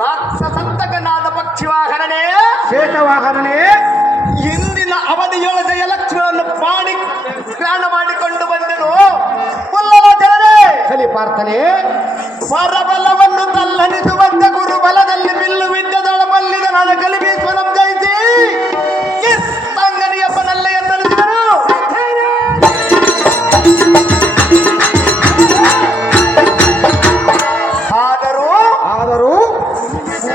ರಾಕ್ಷಸಂತಕನಾದ ಪಕ್ಷಿವಾಹನನೇ, ಶ್ವೇತವಾಹನನೇ, ಇಂದಿನ ಅವಧಿಯೊಳಗೆ ಜಯಲಕ್ಷ್ಮಿಯನ್ನು ಪ್ರಾಣ ಮಾಡಿಕೊಂಡು ಬಂದೆನು. ಪುಲ್ಲಲೋಚನನೇ, ಕಲಿಪಾರ್ಥನೆ, ಪರಬಲವನ್ನು ತಲ್ಲಣಿಸುವಂತೆ ಗುರುಬಲದಲ್ಲಿ ಬಿಲ್ಲು ವಿದ್ಯದಳ ಮಲ್ಲಿದ ನಾನು ಕಲಿಬೀಶ್ವರಂ ಜಯಿಸಿ ಕಿತ್ತಂಗನಿಯಪ್ಪನಲ್ಲ ಎಂದರಿಸಿದನು. ಆದರೂ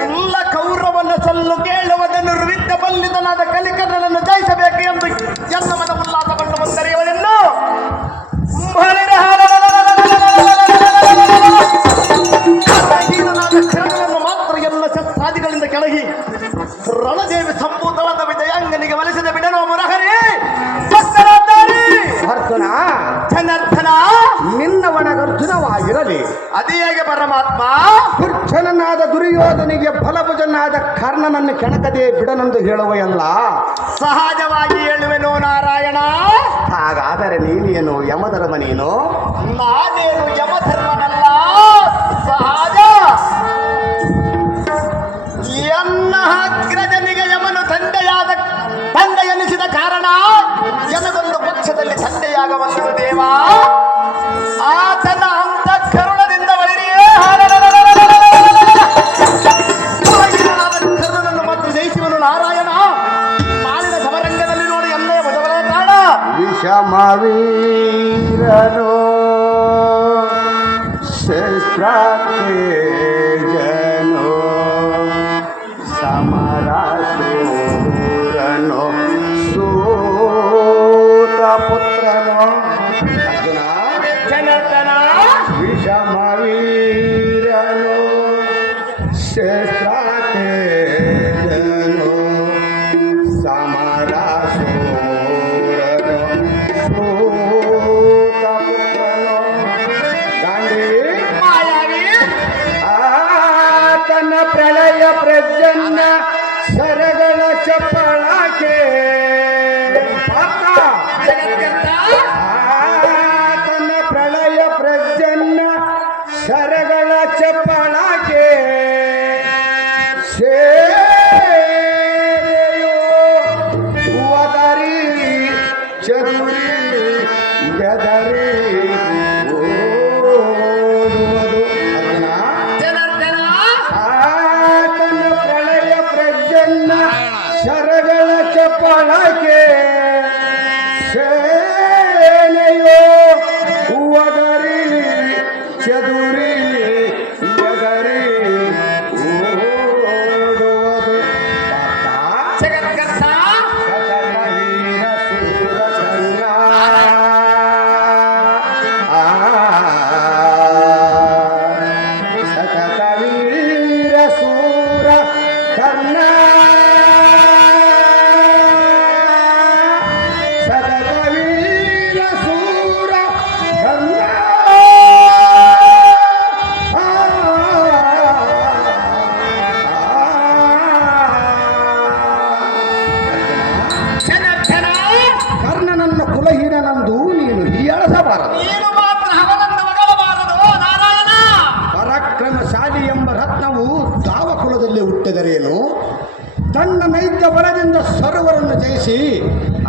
ಎಲ್ಲ ಕೌರವನ ಸಲ್ಲು ಕೇಳುವುದನ್ನು ವಿದ್ಯ ಬಲ್ಲಿದನಾದ ಕಲಿಕರ್ಣನನ್ನು ಜಯಿಸಬೇಕು ಎಂದು ಎಲ್ಲ ಮನ ಉಲ್ಲಾಸಗೊಂಡು ಬಂದರೆ ಇವನನ್ನು ಮಾತ್ರ ಎಲ್ಲ ಶಸ್ತ್ರಾದಿಗಳಿಂದ ಕೆಳಗಿ ರಣದೇವಿ ಸಂಭೂತವಾದ ವಿಜಯಾಂಗನಿಗೆ ಒಲಿಸಿದ ಬಿಡನು ಮುರಹರಿ ಅರ್ಜುನ, ಜನಾರ್ದನ, ನಿನ್ನವನಗರ್ಜುನವಾಗಿರಲಿ. ಅದೇ ಹೇಗೆ ಪರಮಾತ್ಮ ದುರ್ಜನನಾದ ದುರ್ಯೋಧನಿಗೆ ಬಲಭುಜನಾದ ಕರ್ಣನನ್ನು ಕೆಣಕದೆ ಬಿಡನೆಂದು ಹೇಳುವೆಯಲ್ಲ, ಸಹಜವಾಗಿ ಹೇಳುವೆನು ನಾರಾಯಣ. ಹಾಗಾದರೆ ನೀನೇನು ಯಮಧರ್ಮ? ನೀನು ನಾನೇನು ಯಮಧರ್ಮನಲ್ಲ, ಸಹಜ. ಎನ್ನ ಅಗ್ರಜನಿಗೆ ಯಮನು ತಂದೆ ಎನಿಸಿದ ಕಾರಣ ಯಮಗೊಂದು ಪಕ್ಷದಲ್ಲಿ ತಂದೆಯಾಗಬಲ್ಲದು ದೇವ. ಆತನ ಅಂತ ಕರುಣದಿಂದ ಒಳಿರಿಯೇ ಕರುಣನನ್ನು ಮಾತ್ರ ಜಯಿಸುವನು ನಾರಾಯಣ. ನಾಳಿನ ಸಮರಂಗದಲ್ಲಿ ನೋಡಿ ಎಲ್ಲೇ ಮಜವರ ಕಾಣ ವಿಷಮವೀರನು ಶಸ್ತ್ರಾತ್ರೇಜನು ಸಮರಾಸೂರನು ಸೂತ ಪುತ್ರನು. ಅರ್ಜುನ, ಜನಾರ್ದನ, ವಿಷಮವೀರನು ಶಸ್ತ್ರಾತ್ರೇಜನು ಸಮರಾಸೂರನು ಸೂತ ಪುತ್ರನು. ಗಾಂಧಿ ಮಾಯಾವಿ, ಆತನ ಪ್ರಳಯ ಪ್ರಜ್ಜನ್ನ ಸರಗಳ ಚಪ್ಪಳಕ್ಕೆ ಜಗತ್ಕರ್ತ, ಆತನ ಪ್ರಳಯ ಪ್ರಜ್ಜನ್ನ ಸರಗಳ ಚಪ್ಪಳಕ್ಕೆ ಸೇರೆಯೋ ಒದರಿ ಚದುರಿ ಬೆದರಿ ಓಡುವುದು. ಅದನ್ನ ಜನಾರ್ದನ, ಆತನ ಪ್ರಳಯ ಪ್ರಜ್ಜನ್ನ ಶರಗಳ ಚಪ್ಪಳಕ್ಕೆ ಸೇನೆಯೋ ಒದರಿ ಚದುರಿ ಬೆದರಿ ಓಡುವುದು. ಜಗತ್ಕರ್ತ, ಶತಮವೀರ ಸೂರಕರ್ಣ. ಶತಮವೀರ ಸೂರ ಕರ್ಣ, ಶತಮವೀರ ಸೂರ ಕರ್ಣ. ಜನಾರ್ದನ, ಕರ್ಣನನ್ನು ಕುಲಹೀನನಂದು ನೀನು ಹೀಯಳಿಸಬಾರದು. ನೀನು ಮಾತ್ರ ಅವನನ್ನು ಮಗಳಬಾರದು ನಾರಾಯಣ. ಪರಾಕ್ರಮಶಾಲಿ ಎಂಬ ರತ್ನವು ದಾವ ಕುಲದಲ್ಲಿ ಹುಟ್ಟಿದರೇನು? ತನ್ನ ನೈತ್ಯ ಬಲದಿಂದ ಸರ್ವರನ್ನು ಜಯಿಸಿ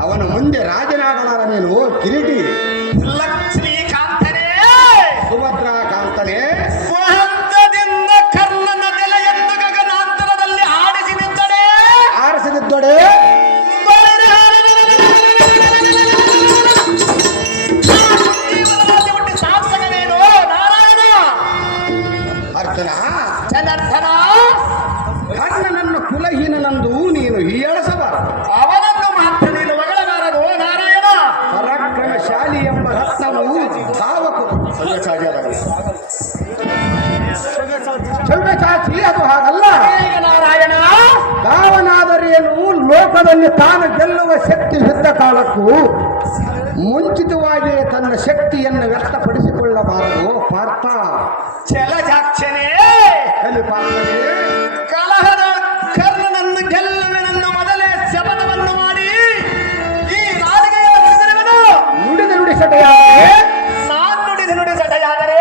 ಅವನ ಮುಂದೆ ರಾಜನಾಗಲಾರನೇನು ಕಿರೀಟಿ? ಲಕ್ಷ್ಮೀಕಾಂತನೇ, ಸುಭದ್ರಾ ಕಾಂತನೇ, ಮಹತ್ವದಿಂದ ಕರ್ಣನ ತಲೆಯನ್ನು ಗಗನಾಂತರದಲ್ಲಿ ಆರಿಸಿದಿದ್ದೊಡೆ ಶಾಸಕನೇನು ನಾರಾಯಣ. ಅರ್ಜುನ, ಜನಾರ್ದನ, ಕರ್ಣನನ್ನು ಕುಲಹೀನನಂದು ನೀನು ಹೀಯಳಿಸಬಾರದು. ಅವನನ್ನು ಮಾತ್ರ ನೀನು ಮಗಳಬಾರದು ನಾರಾಯಣ. ಪರಾಕ್ರಮಶಾಲಿ ಎಂಬ ರತ್ನವು ದಾವ ಸವ್ಯಸಾಚಿ, ಅದು ಹಾಗಲ್ಲ. ಹೇಗೆ ನಾರಾಯಣ? ದಾವನಾದರೇನು ಲೋಕದಲ್ಲಿ ತಾನು ಗೆಲ್ಲುವ ಶಕ್ತಿ ಸಿದ್ಧ ಕಾಲಕ್ಕೂ ಮುಂಚಿತವಾಗಿ ತನ್ನ ಶಕ್ತಿಯನ್ನು ವ್ಯಕ್ತಪಡಿಸಿಕೊಳ್ಳಬಾರದು ಪಾರ್ಥ. ಜಲಜಾಕ್ಷನೇ, ಕಲಿಪಾರ್ಥನೇ, ಕಲಹದ ಕರ್ಣನನ್ನು ಗೆಲ್ಲುವೆನೆಂದು ಮೊದಲೇ ಶಪಥವನ್ನು ಮಾಡಿ ಈ ನಾಲಿಗೆಯನ್ನು ನುಡಿದಿರುವೆನು. ನುಡಿದ ನುಡಿಸಟೆಯಾದರೆ ನಾನು ನುಡಿದ ನುಡಿಸಟೆಯಾದರೆ